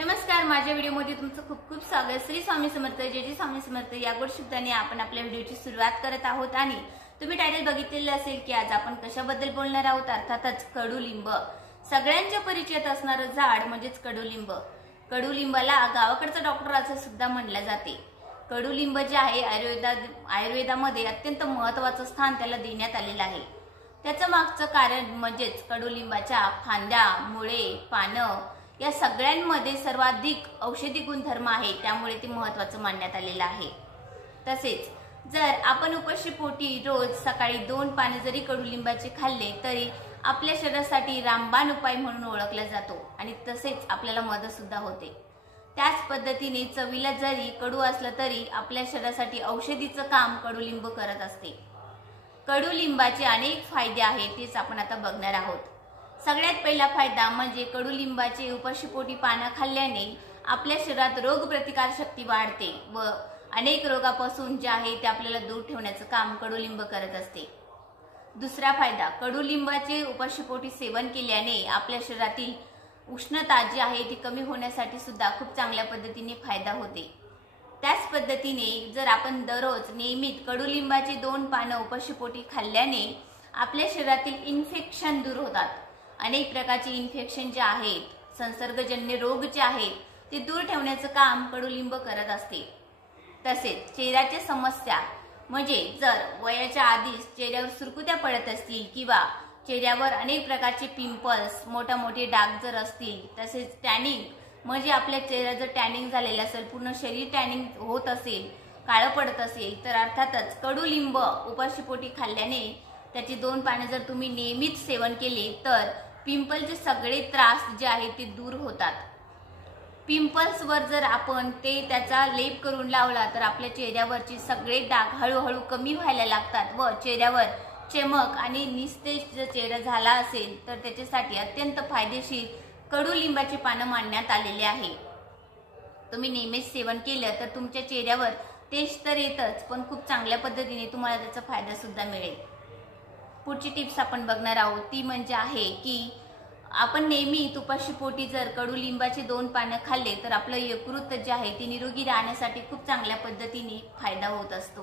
नमस्कार, माझ्या व्हिडिओमध्ये तुमचं खूप खूप स्वागत। श्री स्वामी समर्थ, जय जय स्वामी समर्थ या गोड शब्दाने आपण आपल्या व्हिडिओची सुरुवात करत आहोत आणि तुम्ही टायटल बघितलेलं असेल की आज आपण कशाबद्दल बोलणार आहोत, अर्थातच कडुलिंब। सगळ्यांच्या परिचयात असणारं झाड म्हणजेच कडुलिंब। कडुलिंबाला गावाकडचं डॉक्टर असं सुद्धा म्हणलं जाते। कडुलिंब जे आहे आयुर्वेदामध्ये अत्यंत महत्त्वाचं स्थान त्याला देण्यात आलेलं आहे। त्याचं मागचं कारण म्हणजेच कडुलिंबाच्या फांद्या, मुळे, पानं या सगळ्यांमध्ये सर्वाधिक औषधी गुणधर्म आहे, त्यामुळे ते महत्त्वाचं मानण्यात आलेलं आहे। तसेच जर आपण उपाशीपोटी रोज सकाळी 2 पाने जरी कडुलिंबाचे खाल्ले तरी आपल्या शरीरासाठी रामबाण उपाय म्हणून ओळखला जातो आणि तसेच आपल्याला मदत सुद्धा होते। त्याच पद्धतीने चवीला जरी कडू असलं तरी आपल्या शरीरासाठी औषधीचं काम कडुलिंब करत असते। कडुलिंबाचे अनेक फायदे आहेत, तेच आपण आता बघणार आहोत। सगळ्यात पहिला फायदा म्हणजे कडुलिंबाचे उपाशीपोटी पानं खाल्ल्याने आपल्या शरीरात रोगप्रतिकार शक्ती वाढते व अनेक रोगापासून जे आहे ते आपल्याला दूर ठेवण्याचं काम कडुलिंब करत असते। दुसरा फायदा, कडुलिंबाचे उपाशीपोटी सेवन केल्याने आपल्या शरीरातील उष्णता जी आहे ती कमी होण्यासाठी सुद्धा खूप चांगल्या पद्धतीने फायदा होते। त्याच पद्धतीने जर आपण दररोज नियमित कडुलिंबाचे 2 पानं उपाशीपोटी खाल्ल्याने आपल्या शरीरातील इन्फेक्शन दूर होतात। अनेक प्रकारचे इन्फेक्शन जे आहेत, संसर्गजन्य रोग जे आहेत ते दूर ठेवण्याचं काम कडुलिंब करत असते। तसेच चेहऱ्याच्या समस्या म्हणजे जर वयाच्या आधीच चेहऱ्यावर सुरकुत्या पडत असतील किंवा चेहऱ्यावर अनेक प्रकारचे पिंपल्स, मोठे डाग जर असतील, तसेच टॅनिंग म्हणजे आपल्या चेहऱ्याचं टॅनिंग झालेलं असेल, पूर्ण शरीर टॅनिंग होत असेल, काळं पडत असेल, तर अर्थातच कडुलिंब उपाशीपोटी खाल्ल्याने त्याची 2 पाने जर तुम्ही नियमित सेवन केले तर पिंपलचे सगळे त्रास जे आहेत ते दूर होतात। पिंपल्स वर जर आपण त्याचा लेप करून लावला तर आपल्या चेहऱ्यावरचे सगळे डाग हळूहळू कमी व्हायला लागतात व चेहऱ्यावर चमक आणि निस्तेज जर चेहरा झाला असेल तर त्याच्यासाठी अत्यंत फायदेशीर कडुलिंबाचे पानं मानण्यात आलेले आहे। तुम्ही नेहमीच सेवन केलं तर तुमच्या चेहऱ्यावर तेज तर येतच, पण खूप चांगल्या पद्धतीने तुम्हाला त्याचा फायदा सुद्धा मिळेल। पुढची टिप्स आपण बघणार आहोत ती म्हणजे आहे की आपण नेहमी उपाशीपोटी जर कडुलिंबाचे 2 पानं खाल्ले तर आपलं यकृत जे आहे ते निरोगी राहण्यासाठी खूप चांगल्या पद्धतीने फायदा होत असतो।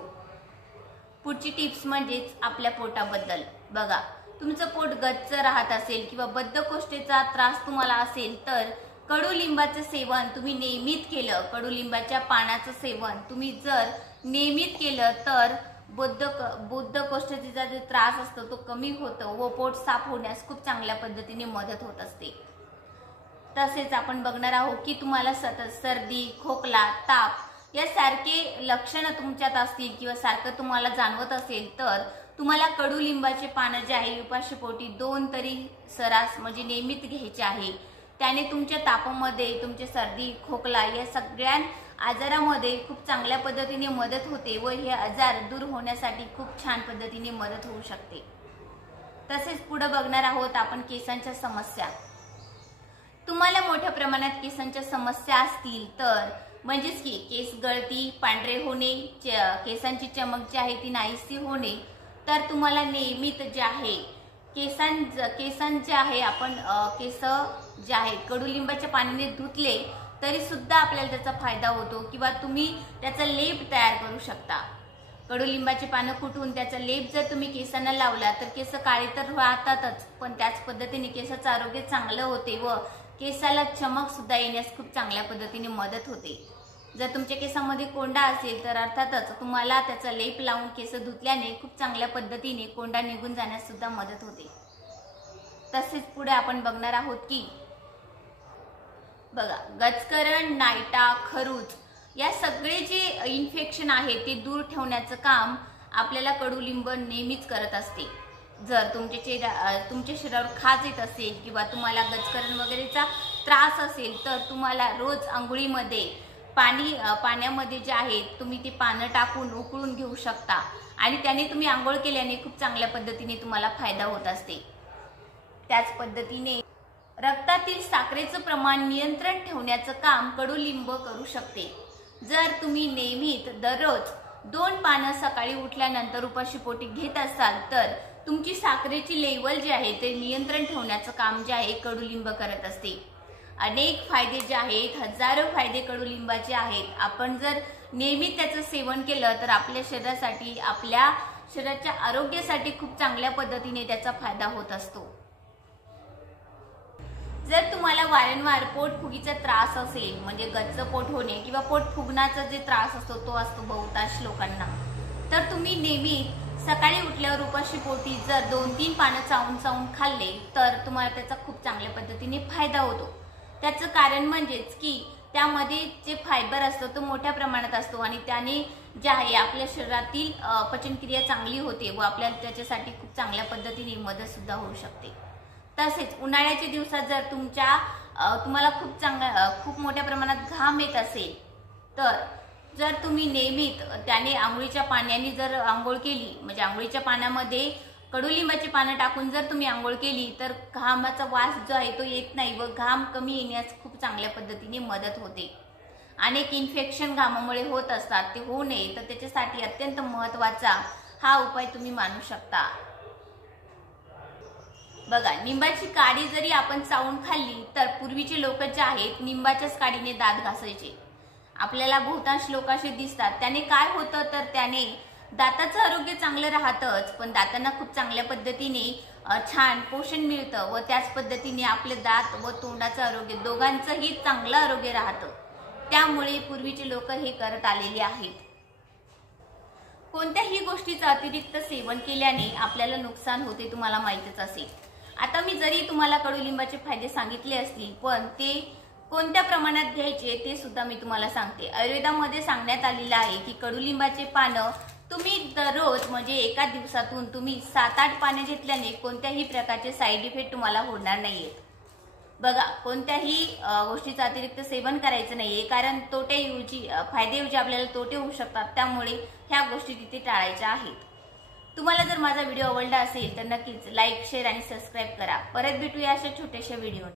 पुढची टिप्स म्हणजेच आपल्या पोटाबद्दल। बघा, तुमचं पोट गच्च राहत असेल किंवा बद्धकोष्ठेचा त्रास तुम्हाला असेल तर कडुलिंबाचं सेवन तुम्ही नियमित केलं, कडुलिंबाच्या पानाचं सेवन तुम्ही जर नियमित केलं तर बद्धकोष्ठेचा जो त्रास असतो तो कमी होतो व पोट साफ होण्यास खूप चांगल्या पद्धतीने मदत होत असते। तसेच आपण बघणार आहोत की तुम्हाला सतत सर्दी, खोकला, ताप यासारखे लक्षणं तुमच्यात असतील किंवा सारखं तुम्हाला जाणवत असेल तर तुम्हाला कडुलिंबाचे पानं जे आहे उपाशीपोटी 2 तरी सरास म्हणजे नियमित घ्यायचे आहे। त्याने तुमच्या तापामध्ये, तुमच्या सर्दी, खोकला या सगळ्या आजारामध्ये खूप चांगल्या पद्धतीने मदत होते व हे आजार दूर होण्यासाठी खूप छान पद्धतीने मदत होऊ शकते। तसेच पुढे बघणार आहोत आपण केसांच्या समस्या। तुम्हाला मोठ्या प्रमाणात केसांच्या समस्या असतील तर म्हणजेच की केस गळती, पांढरे होणे, केसांची चमक जी आहे ती नाहीशी होणे, तर तुम्हाला नियमित जे आहे केसांचे आहे आपण केस जे आहेत कडुलिंबाच्या पाण्याने धुतले तरी सुद्धा आपल्याला त्याचा फायदा होतो किंवा तुम्ही त्याचा लेप तयार करू शकता। कडुलिंबाचे पानं कुटून त्याचा लेप जर तुम्ही केसांना लावला तर केस काळे तर राहतातच, पण त्याच पद्धतीने केसाचं आरोग्य चांगलं होते व केसाला चमक सुद्धा येण्यास खूप चांगल्या पद्धतीने मदत होते। जर तुमच्या केसामध्ये कोंडा असेल तर अर्थातच तुम्हाला त्याचा लेप लावून केस धुतल्याने खूप चांगल्या पद्धतीने कोंडा निघून जाण्यास सुद्धा मदत होते। तसेच पुढे आपण बघणार आहोत की बघा, गचकरण, नायटा, खरूज या सगळे जे इन्फेक्शन आहे ते दूर ठेवण्याचं काम आपल्याला कडुलिंब नेहमीच करत असते। जर तुमच्या शरीरावर खाज येत असेल किंवा तुम्हाला गचकरण वगैरेचा त्रास असेल तर तुम्हाला रोज आंघोळीमध्ये पाण्यामध्ये जे आहे तुम्ही ते पानं टाकून उकळून घेऊ शकता आणि त्याने तुम्ही आंघोळ केल्याने खूप चांगल्या पद्धतीने तुम्हाला फायदा होत असते। त्याच पद्धतीने रक्तातील साखरेचं प्रमाण नियंत्रण ठेवण्याचं काम कडुलिंब करू शकते। जर तुम्ही नेहमीच दररोज 2 पानं सकाळी उठल्यानंतर उपाशीपोटी घेत असाल तर तुमची साखरेची लेवल जी आहे ते नियंत्रण ठेवण्याचं काम जे आहे कडुलिंब करत असते। अनेक फायदे जे आहेत, हजारो फायदे कडुलिंबाचे आहेत. आपण जर नेहमी त्याचं सेवन केलं तर आपल्या शरीरासाठी, आपल्या शरीराच्या आरोग्यासाठी खूप चांगल्या पद्धतीने त्याचा फायदा होत असतो. जर तुम्हाला वारंवार पोटफुगीचा त्रास असेल, म्हणजे गच्च पोट होणे किंवा पोट फुगण्याचा जे त्रास असतो तो असतो बहुतांश लोकांना, तर तुम्ही नेहमी सकाळी उठल्यावर उपाशी पोटी जर 2-3 पानं चावून खाल्ले तर तुम्हाला त्याचा खूप चांगल्या पद्धतीने फायदा होतो. त्याचं कारण म्हणजेच की त्यामध्ये जे फायबर असतो तो मोठ्या प्रमाणात असतो आणि त्याने जे आहे आपल्या शरीरातील पचनक्रिया चांगली होते व आपल्याला त्याच्यासाठी खूप चांगल्या पद्धतीने मदत सुद्धा होऊ शकते. तसेच उन्हाळ्याच्या दिवसात जर तुम्हाला खूप मोठ्या प्रमाणात घाम येत असेल तर जर तुम्ही नियमित त्याने आंघोळीच्या पाण्याने जर आंघोळ केली, म्हणजे आंघोळीच्या पाण्यामध्ये कडुलिंबाची पानं टाकून जर तुम्ही आंघोळ केली तर घामाचा वास जो आहे तो येत नाही व घाम कमी येण्यास खूप चांगल्या पद्धतीने मदत होते. अनेक इन्फेक्शन घामामुळे होत असतात, ते होऊ नये तर त्याच्यासाठी अत्यंत महत्त्वाचा हा उपाय तुम्ही मानू शकता. बघा, निंबाची काडी जरी आपण चावून खाल्ली तर पूर्वीचे लोक जे आहेत निंबाच्याच काडीने दात घासायचे. आपल्याला बहुतांश लोक असे दिसतात. त्याने काय होतं तर त्याने दाताचं आरोग्य चांगलं राहतच, पण दातांना खूप चांगल्या पद्धतीने छान पोषण मिळतं व त्याच पद्धतीने आपले दात व तोंडाचं आरोग्य दोघांचंही चांगलं आरोग्य राहतं. त्यामुळे पूर्वीचे लोक हे करत आलेले आहेत. कोणत्याही गोष्टीचं अतिरिक्त सेवन केल्याने आपल्याला नुकसान होते, तुम्हाला माहितच असेल. आता मी जरी तुम्हाला कडुलिंबाचे फायदे सांगितले असतील, पण ते कोणत्या प्रमाणात घ्यायचे ते सुद्धा मी तुम्हाला सांगते. आयुर्वेदामध्ये सांगण्यात आलेलं आहे की कडुलिंबाचे पानं तुम्ही दररोज, म्हणजे एका दिवसातून तुम्ही 7-8 पाने घेतल्याने कोणत्याही प्रकारचे साईड इफेक्ट तुम्हाला होणार नाहीयेत. बघा, कोणत्याही गोष्टीचं अतिरिक्त सेवन करायचं नाहीये, कारण फायदेऐवजी आपल्याला तोटे होऊ शकतात. त्यामुळे ह्या गोष्टी तिथे टाळायच्या आहेत. तुम्हाला जर माझा व्हिडिओ आवडला असेल तर नक्कीच लाईक, शेअर आणि सबस्क्राईब करा. परत भेटूया अशा छोट्याशा व्हिडिओ.